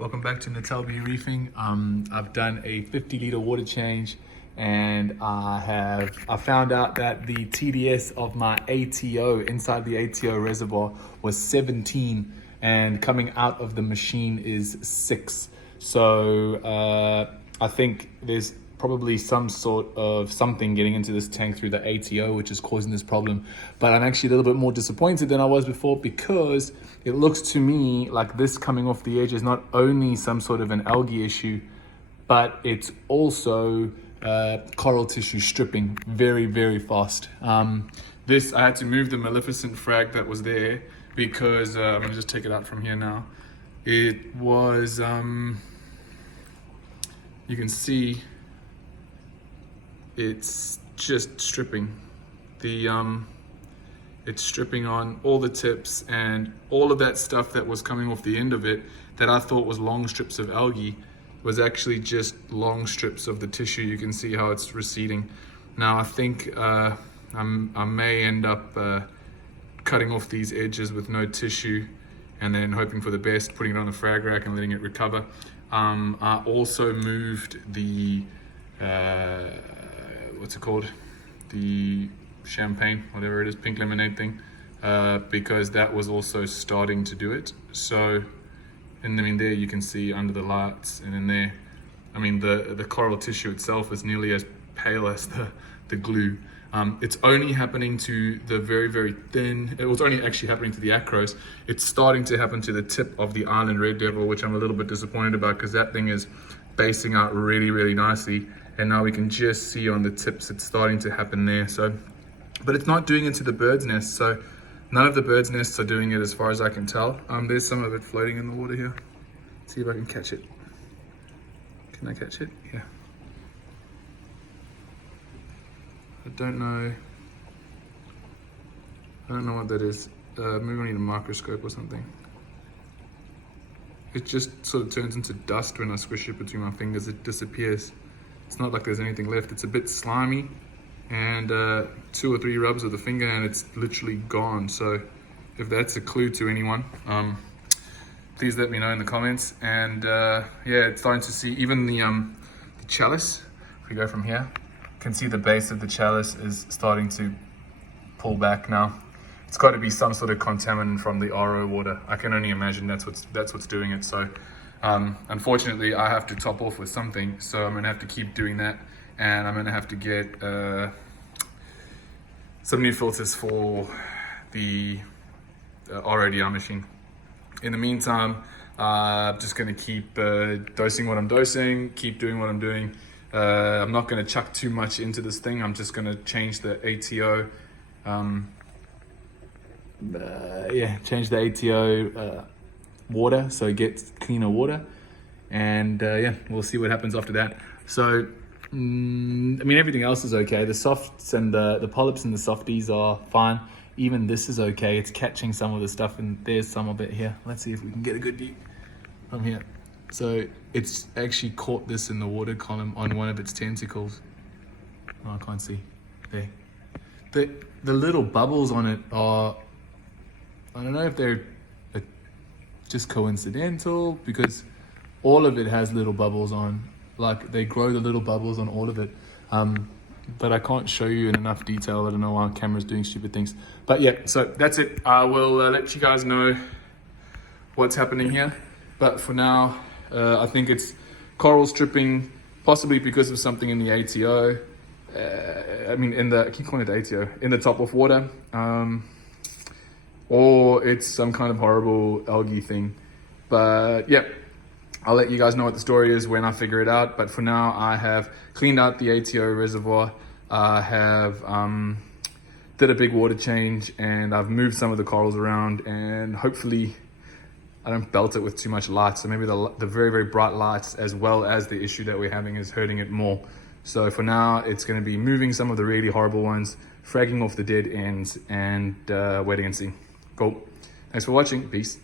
Welcome back to Natalby Reefing. I've done a 50-liter water change, and I found out that the TDS of my ATO inside the ATO reservoir was 17, and coming out of the machine is 6. So I think there's probably some sort of something getting into this tank through the ATO, which is causing this problem. But I'm actually a little bit more disappointed than I was before, because it looks to me like this coming off the edge is not only some sort of an algae issue, but it's also coral tissue stripping very, very fast. I had to move the Maleficent frag that was there because I'm gonna just take it out from here now. It was, you can see, it's just stripping. It's stripping on all the tips, and all of that stuff that was coming off the end of it that I thought was long strips of algae was actually just long strips of the tissue. You can see how it's receding. Now I think I may end up cutting off these edges with no tissue and then hoping for the best, putting it on the frag rack and letting it recover. I also moved the what's it called, the champagne, whatever it is, pink lemonade thing, because that was also starting to do it. So, and I mean, there you can see under the lights, and in there, I mean, the coral tissue itself is nearly as pale as the glue. It's only happening to the very, very thin, it was only actually happening to the acros. It's starting to happen to the tip of the island red devil, which I'm a little bit disappointed about, because that thing is basing out really, really nicely. And now we can just see on the tips, it's starting to happen there. So, but it's not doing it to the bird's nest. So none of the bird's nests are doing it as far as I can tell. There's some of it floating in the water here. Let's see if I can catch it. Can I catch it? Yeah. I don't know what that is. Maybe I need a microscope or something. It just sort of turns into dust when I squish it between my fingers. It disappears. It's not like there's anything left. It's a bit slimy, and 2 or 3 rubs of the finger and it's literally gone. So if that's a clue to anyone, please let me know in the comments. And yeah, it's starting to see even the chalice. If we go from here, you can see the base of the chalice is starting to pull back now. It's got to be some sort of contaminant from the RO water. I can only imagine that's what's doing it. So unfortunately, I have to top off with something, so I'm gonna have to keep doing that, and I'm gonna have to get some new filters for the RODR machine. In the meantime, I'm just gonna keep dosing what I'm dosing, keep doing what I'm doing. I'm not gonna chuck too much into this thing. I'm just gonna change the ATO. Change the ATO water so it gets cleaner water, and yeah, we'll see what happens after that. So I mean, everything else is okay. The softs and the polyps and the softies are fine. Even this is okay. It's catching some of the stuff, and there's some of it here. Let's see if we can get a good view from here. So it's actually caught this in the water column on one of its tentacles. Oh, I can't see there. The little bubbles on it are, I don't know if they're just coincidental, because all of it has little bubbles on, like they grow the little bubbles on all of it, but I can't show you in enough detail. I don't know why our camera's doing stupid things, but yeah, so that's it. I will let you guys know what's happening here, but for now I think it's coral stripping, possibly because of something in the ATO. I mean, I keep calling it ATO, in the top of water, or it's some kind of horrible algae thing. But yeah, I'll let you guys know what the story is when I figure it out. But for now, I have cleaned out the ATO reservoir. I have did a big water change, and I've moved some of the corals around, and hopefully I don't belt it with too much light. So maybe the very, very bright lights, as well as the issue that we're having, is hurting it more. So for now, it's going to be moving some of the really horrible ones, fragging off the dead ends, and waiting and seeing. Cool. Thanks for watching. Peace.